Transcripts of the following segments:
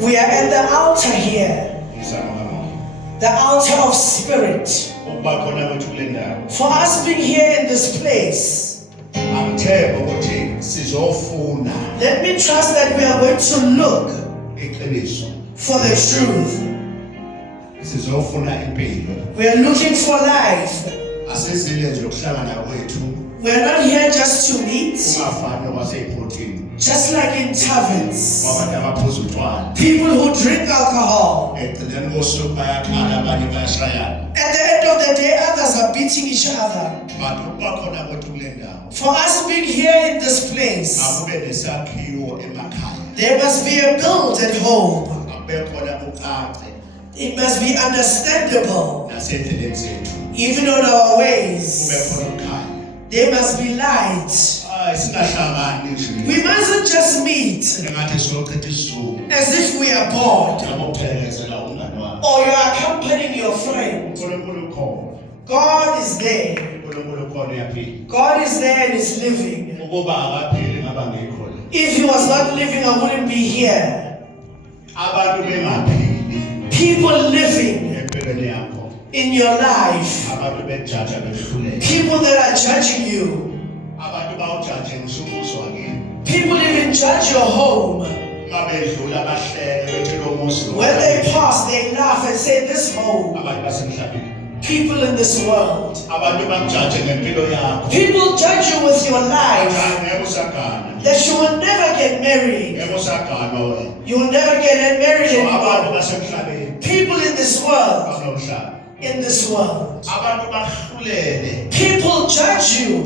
We are at the altar here, the altar of spirit. For us being here in this place, let me trust that we are going to look for the truth. We are looking for life. We are not here just to meet. Just like in taverns, people who drink alcohol. At the end of the day, others are beating each other. For us being here in this place, there must be a build-up home. It must be understandable. Even on our ways, there must be light. We mustn't just meet as if we are bored or you are accompanying your friend. God is there. God is there and is living. If he was not living, I wouldn't be here. People living in your life. People that are judging you. People even judge your home. When they pass, they laugh and say, this home. People in this world. People judge you with your life. That you will never get married. You will never get married anymore. People in this world. People judge you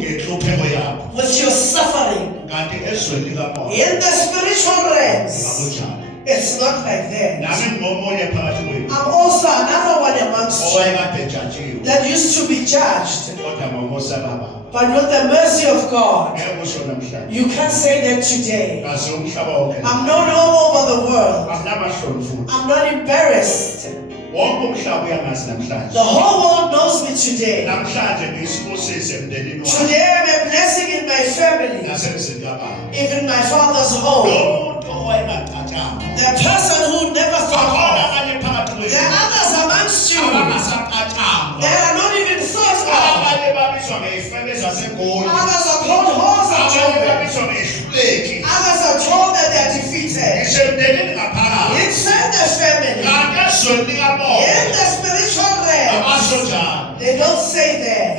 with your suffering. In the spiritual realms, it's not like that. I'm also another one amongst you that used to be judged. But with the mercy of God, you can't say that today. I'm known all over the world. I'm not embarrassed. The whole world knows me today. Today I'm a blessing in my family, even my father's home. The person who never thought of. There are others amongst you that are not even thought of. Others are called whores and children. Others are told that they are defeated. Inside the family, in the spiritual realm, they don't say that.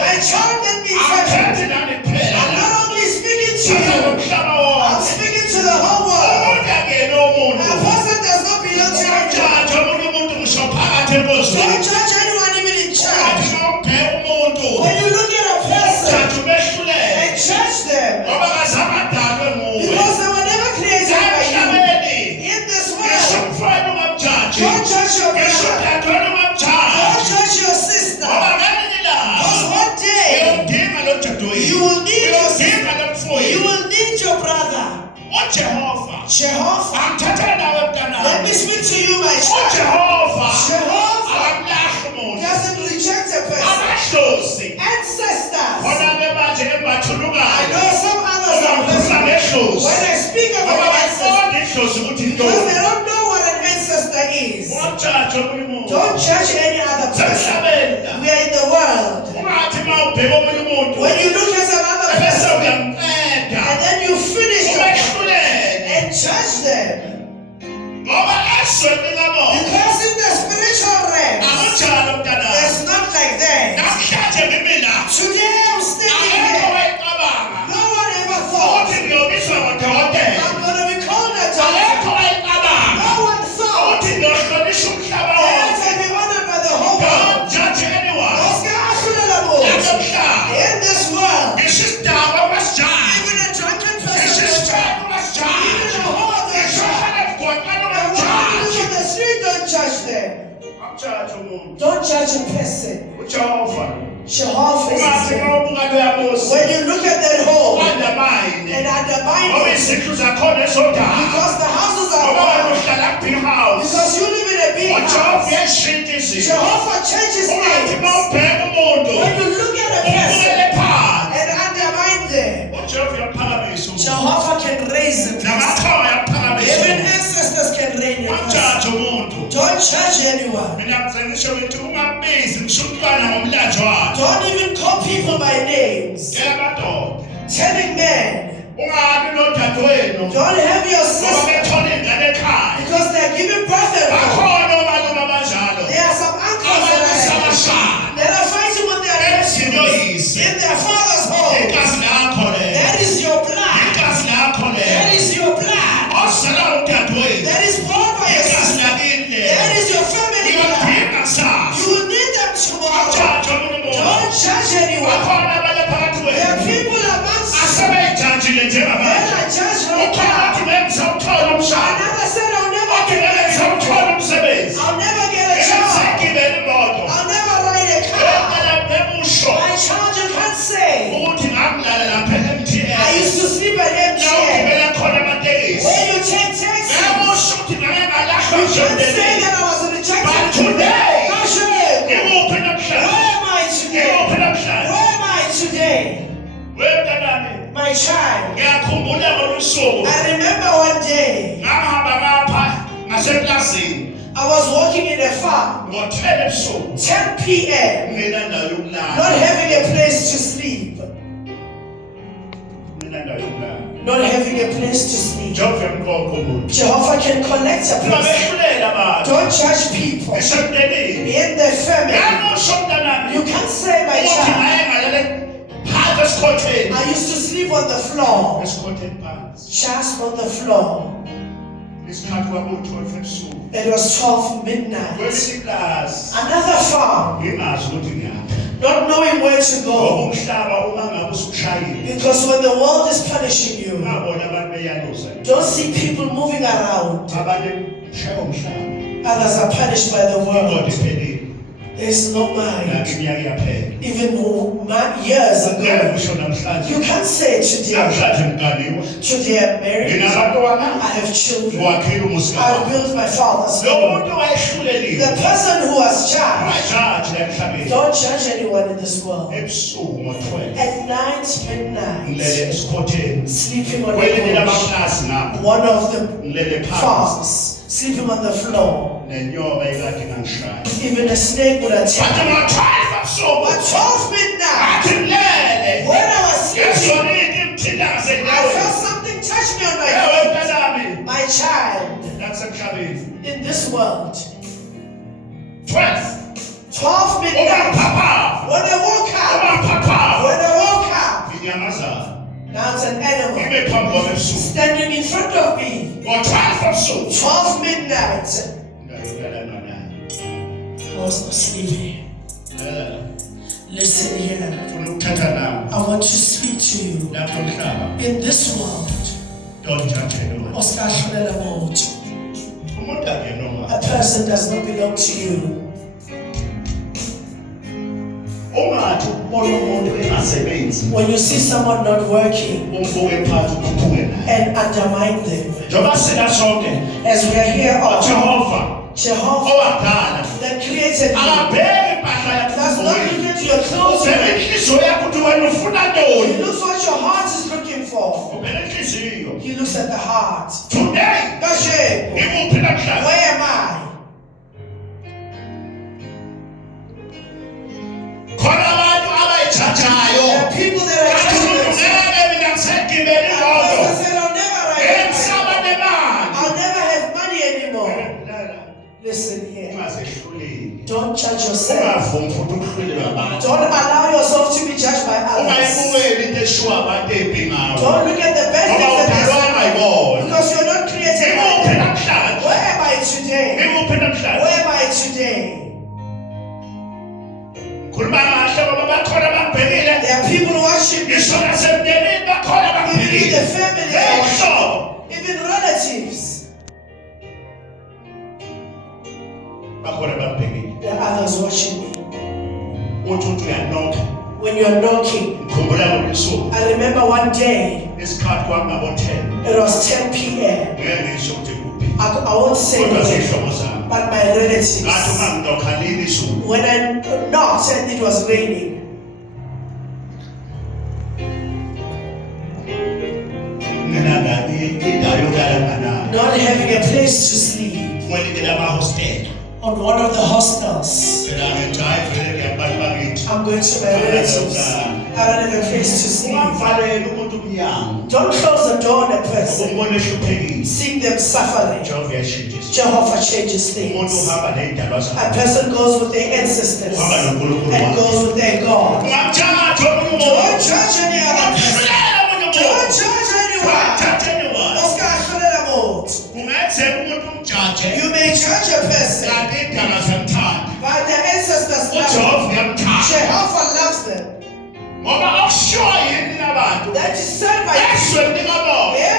My child, let me tell you, I'm not only speaking to you, I'm speaking to the whole world. A person does not belong to your church. Don't judge anyone even in church. When you look at a person and judge them, because they were never created by you. In this world, don't judge your brother. Don't judge your sister. Because one day, you will need your sister. You will need your brother. Jehovah. Let me speak to you, my child. Jehovah doesn't reject a person. Ancestors. I know some others are listening. When I speak about ancestors, because they don't know what an ancestor is. Don't judge any other person. We are in the world. When you look at another person, and then you finish and judge them. Because in the spiritual realm, it's not like that. Today I'm standing here. No one ever thought I'm going to be called a doctor. No one thought that I'd be honored by the whole world. In this world, even a drunken person, even a whore, the street, don't judge them. Don't judge a person. Jehovah is there. When you look at that hole and undermine it, because the houses are wrong, because you live in a big house, Jehovah changes things. When you look at a person and undermine them, Jehovah can raise a priest. Even ancestors can reign a priest. Don't judge anyone. Don't even call people by names. Telling men, don't have your sister because they're giving birth at home. There are some uncles that are fighting with their nephews in their father's home. That is your blood. That is your blood. That is born by your sister. That is your family blood. You will need them tomorrow. Don't judge anyone. There are people amongst you that are judged right now. Another said, I'll never get a job. I'll never get a job. I'll never ride a car. My child, you can't say, I used to sleep at MTN. When you take taxi, you can't say that I was rejected. But today, where am I today? Where am I today? My child, I remember one day I was walking in a farm, 10 p.m., not having a place to sleep. Not having a place to sleep. Jehovah can collect a place. Don't judge people in their family. You can't say, my child, I used to sleep on the floor. Just on the floor. It was 12 midnight. Another farm. Not knowing where to go. Because when the world is punishing you, don't see people moving around. Others are punished by the world. There's no mind. Even years ago, you can't say today I'm married, I have children, I've built my father's home. The person who has charged, don't judge anyone in this world. At night, midnight, sleeping on the bush, one of the farms, sleeping on the floor. Even a snake would attack. But 12 midnight, when I was sleeping, I felt something touch me on my feet. My child, in this world, 12 midnight, when I woke up, now it's an animal standing in front of me. 12 midnight. I was not sleeping. Listen here. I want to speak to you. In this world, a person does not belong to you. When you see someone not working and undermine them, as we are here, Jehovah that created you does not look at your clothes. He looks what your heart is looking for. He looks at the heart. Today, where am I? There are people that are judging themselves. Said, I'll never have money anymore. Listen here. Don't judge yourself. Don't allow yourself to be judged by others. Don't look at the best things that happen because you're not created. Where am I today? Where am I today? There are people watching me. Even the family, even relatives. There are others watching me. When you are knocking, I remember one day, it was 10 p.m. I won't say it, but my relatives, when I knocked and it was raining, not having a place to sleep on one of the hostels. I'm going to my relatives. I don't have a place to sleep. Don't close the door on a person. Seeing them suffering. Jehovah changes things. A person goes with their ancestors and goes with their God. Don't judge any other person. Don't judge anyone. You may judge a person, but their ancestors love them. Jehovah loves them. That is said by in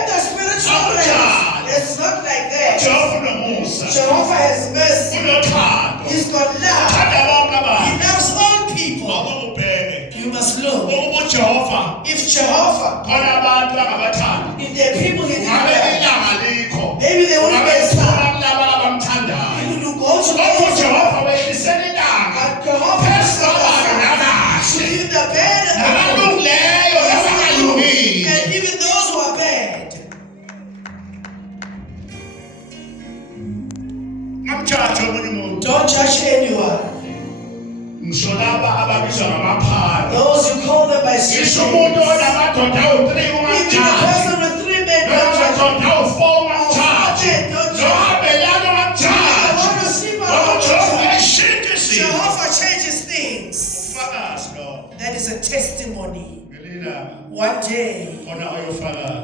the spiritual realm. It's not like that. Jehovah has mercy. He's got love. He loves all people. You must look. If Jehovah, if there are people he didn't love, maybe they wouldn't get some. You will go to the Jehovah, but Jehovah is not to leave the bad and even those who are bad. Don't judge anyone. Those who call them by street names. Even a person with 3 men don't judge. Jehovah changes things. That is a testimony. One day,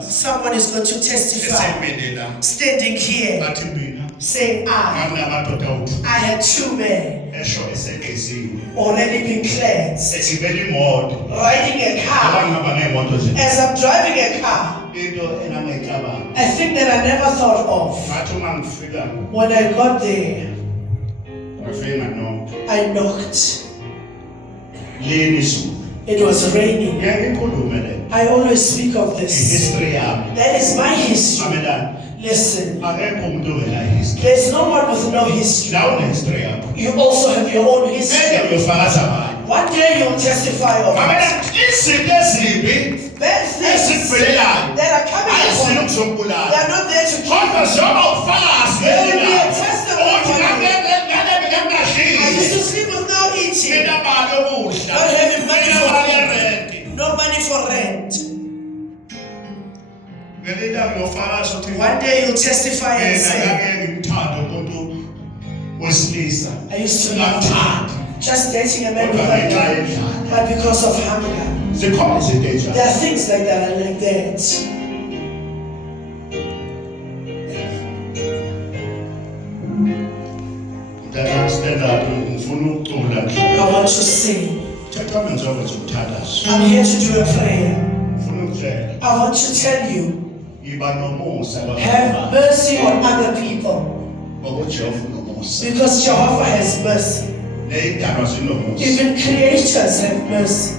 someone is going to testify, standing here, saying, I had 2 men already been cleansed, riding a car. As I'm driving a car, a thing that I never thought of. When I got there, I knocked. It was raining. I always speak of this. That is my history. Listen, there's no one with no history. You also have your own history. One day you'll testify of it. Bad things that are coming upon you, they are not there to kill you. There will be a testimony. I used to sleep with no eating, not having money for rent. No money for rent. One day you'll testify and say, I used to love just dating a man without, but because of hunger. There are things like that and like that. I want to sing. I'm here to do a prayer. I want to tell you, have mercy on other people, because Jehovah has mercy. Even creators have mercy.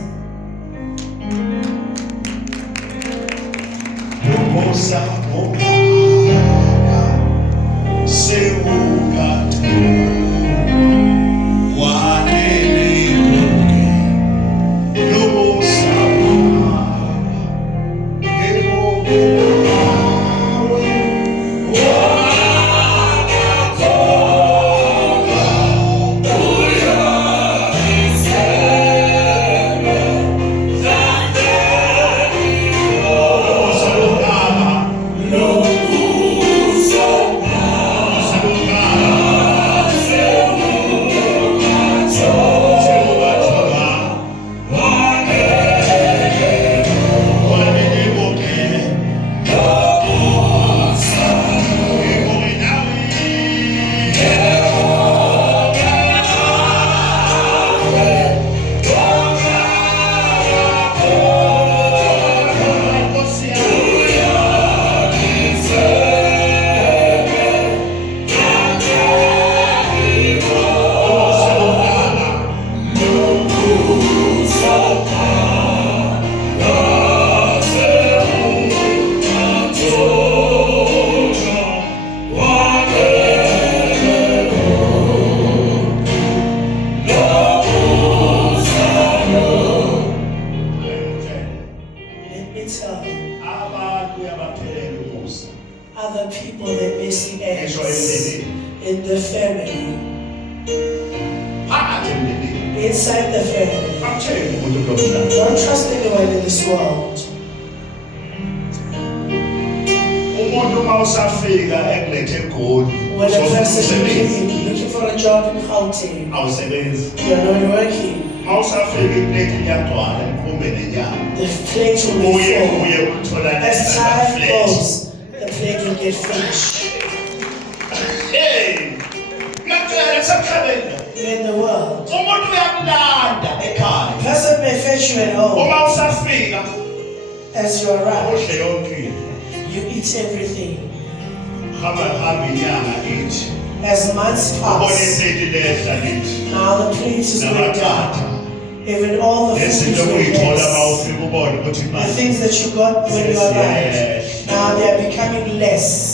Other people, they messy ends in the family. Inside the family. Don't trust anyone in this world. When a person is looking for a job in Gauteng, you are not working. The plate will be full. As time goes, the plate will get finished. In the world, a person may fetch you at home. As you arrive, you eat everything. As months pass, now the plate is going down. Even all the food is going down. The things that you got when you arrived, now they are becoming less.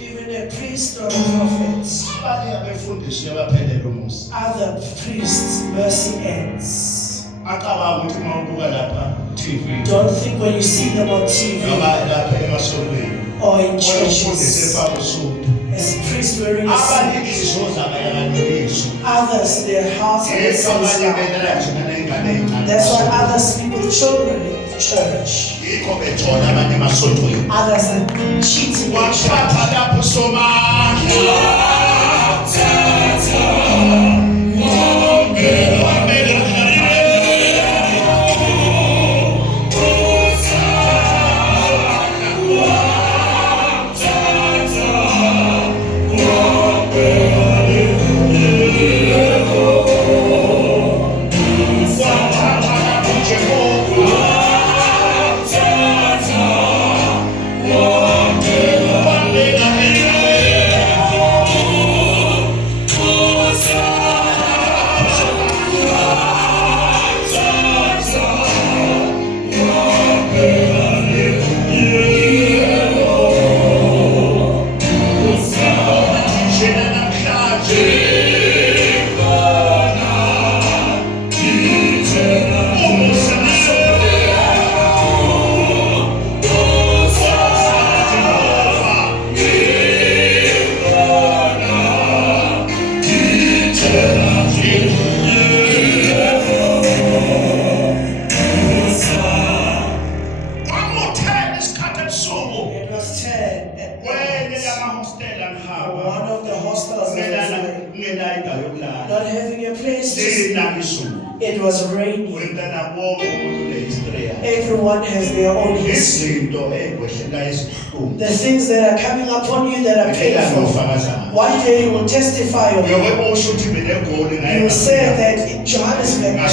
Even a priest or a prophet, other priests, mercy ends. Don't think when you see them on TV or in churches as priests wearing a suit. Others, their hearts are satisfied. That's why others sleep with children in the church. Others are cheating in one of the hostels not having a place to sleep. It was raining. Everyone has their own history. The things that are coming upon you that are painful, one day you will testify of it. You will say that in Johannesburg, I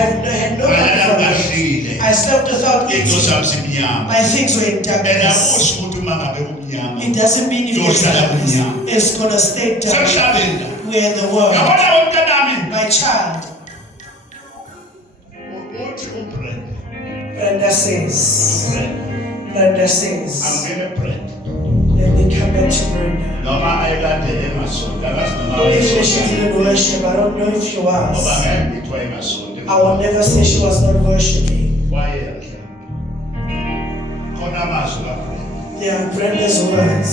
had no money for it. I slept without eating. My things were in darkness. It doesn't mean if it's darkness, it's going to stay dark. We're in the world. My child. Brenda says, I'm going to pray. Let me come back to Brenda. Even if she didn't worship, I don't know if she was. I will never say she was not worshiping. They are Brenda's words.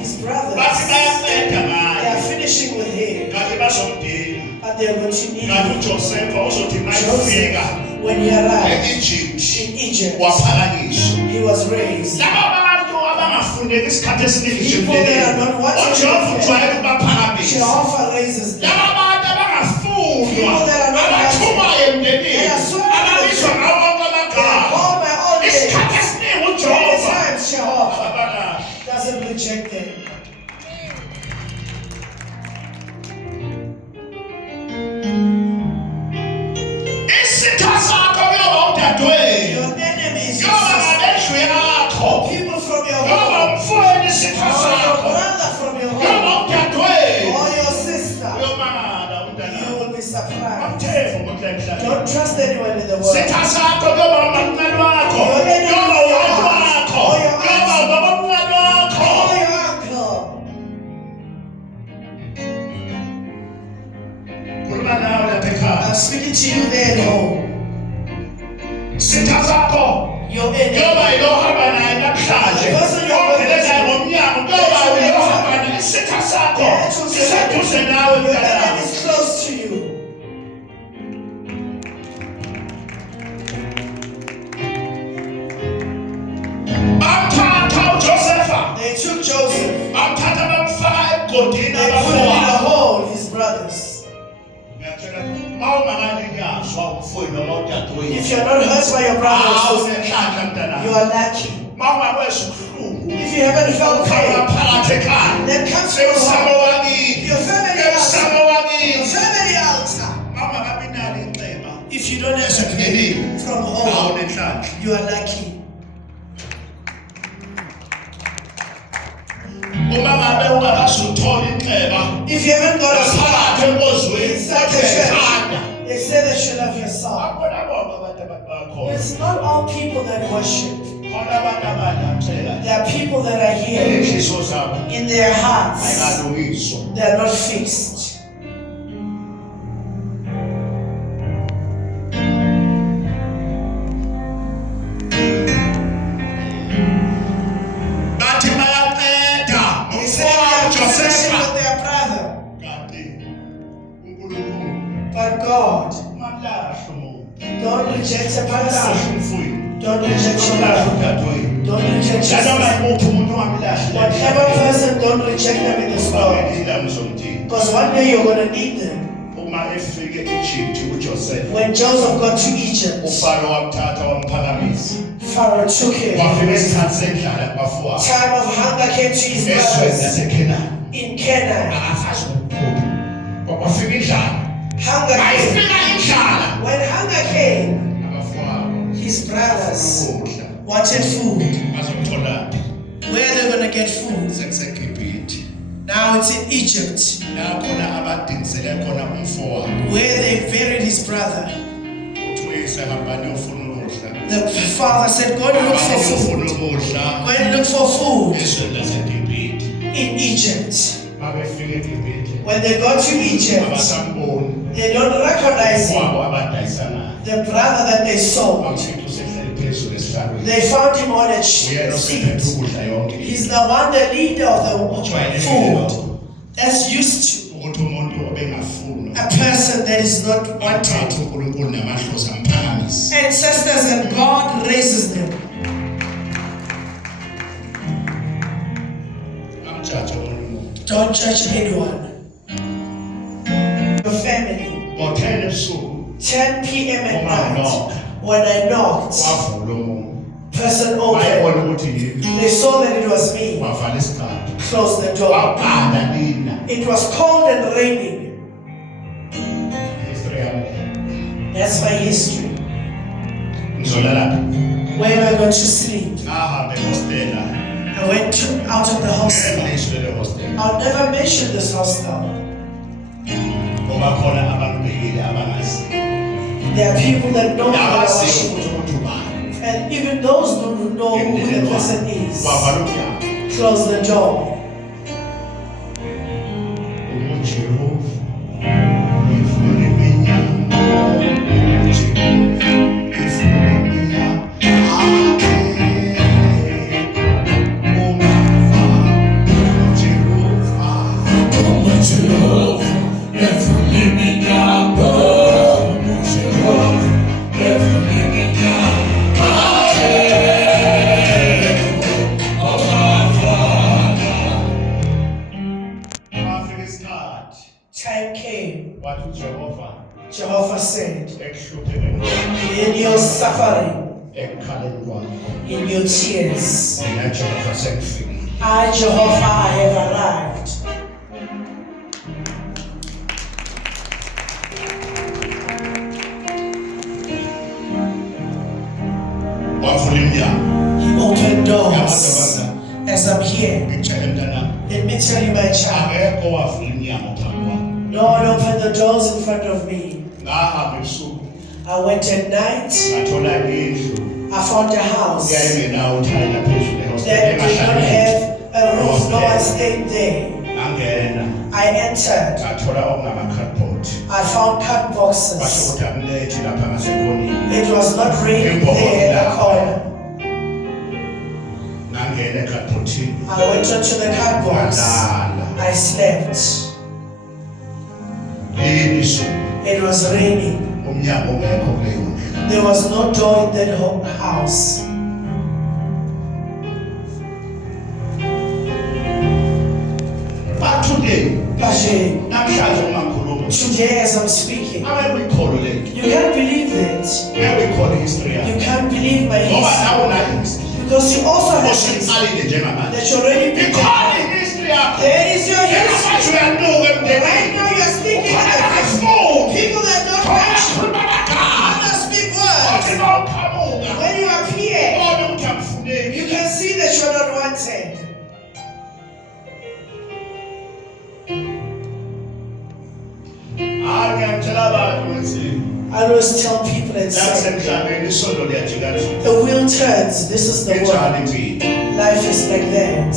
His brothers, they are finishing with him, but they are going to need him. Joseph, when he arrived in Egypt, he was raised. People that are not watching Jehovah raises them. People that are not watching, they are so rich. They call my own name. Many times Jehovah doesn't reject them. Your enemies, people from your home, or your brother from your home, or your sister, you will be surprised. Don't trust anyone in the world. Your enemy, your heart, or your uncle. I'm speaking to you there at home. Your enemy. Your enemy is close to you. They took Joseph. They put him in a hole, his brothers. If you're not hurt by your brothers, you are lucky. If you haven't felt pain, then come to your home. Your family altar. If you don't have pain from home, you are lucky. If you haven't got a scar inside the church, they say that you love yourself. It's not all people that worship. There are people that are here in their hearts. They are not fixed. But God, don't reject a person. Don't reject your love. Don't reject your whatever person, don't reject them in this world. Because one day you're going to need them. When Joseph got to Egypt, Pharaoh took him. Time of hunger came to his brothers in Canaan. Hunger came. When hunger came, his brothers wanted food. Where are they going to get food? Now it's in Egypt, where they buried his brother. The father said, go and look for food. Go and look for food in Egypt. When they got to Egypt, they don't recognize him. The brother that they sold, they found him on a seat. He's the one, the leader of the food that's used to. a person that is not wanted. Ancestors and God raises them. Don't judge anyone. Your family. 10 p.m. at night, when I knocked, person opened. They saw that it was me. Closed the door. It was cold and raining. That's my history. Where am I going to sleep? I went out of the hostel. I'll never mention this hostel. There are people that know who and even those who know who the person is. Close the door. Time came. Jehovah said, in your suffering, in your tears, I, Jehovah, have arrived. He opened doors. As I'm here, let me tell you, my child, no one opened the doors in front of me. I went at night. I found a house that did not have a roof. No one stayed there. I entered. I found cut boxes. It was not raining there at the corner. I went into the cut box. I slept. It was raining. There was no door in that house. But today as I'm speaking, you can't believe it. You can't believe my history. Because you also have history that you already been there. There is your history. Right now you're speaking to people that don't mention. You don't speak words. When you appear, you can see that you're not wanted. I always tell people and say, the wheel turns. This is the world. Life is like that.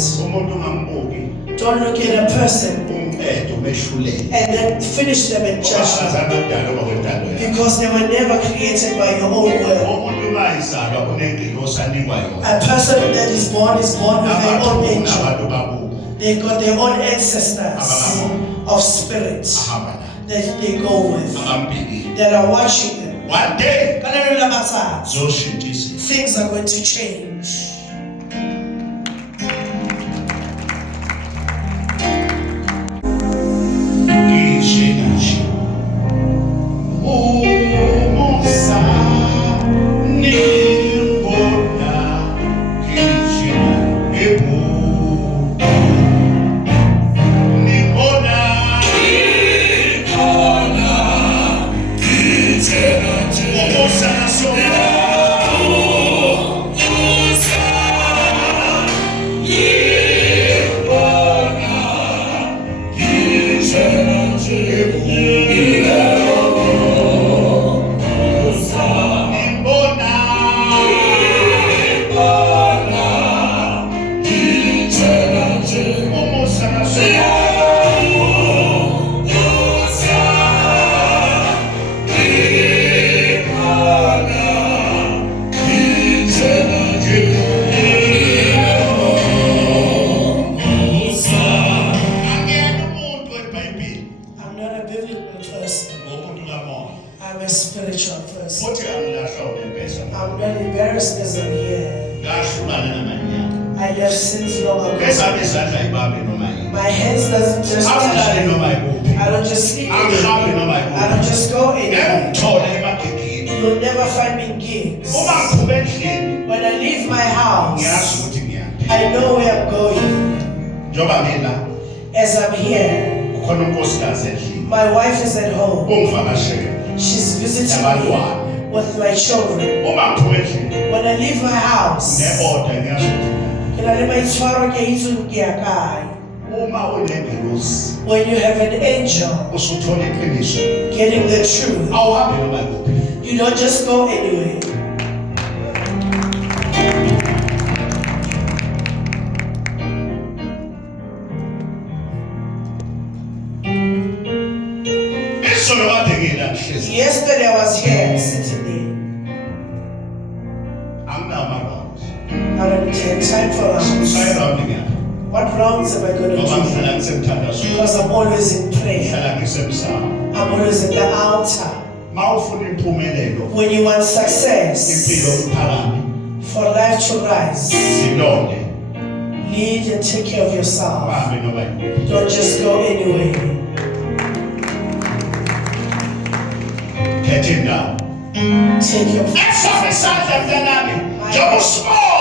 Don't look at a person and then finish them in judgment, because they were never created by your own will. A person that is born with their own angel. They got their own ancestors of spirit that they go with, that are watching them. One day, things are going to change. have sins long ago. My hands doesn't just touch me. I don't just sleep anywhere. I don't just go anywhere. You'll never find me in gigs. When I leave my house, I know where I'm going. As I'm here, my wife is at home. She's visiting me with my children. When I leave my house, when you have an angel getting the truth, you don't just go anywhere. Yesterday I was here sitting there. I don't have time for rounds. What rounds am I going to do? Because I'm always in prayer. I'm always in the altar. When you want success, for life to rise, lead and take care of yourself. Don't just go anywhere. Get him down. Take your exercise them, Job small.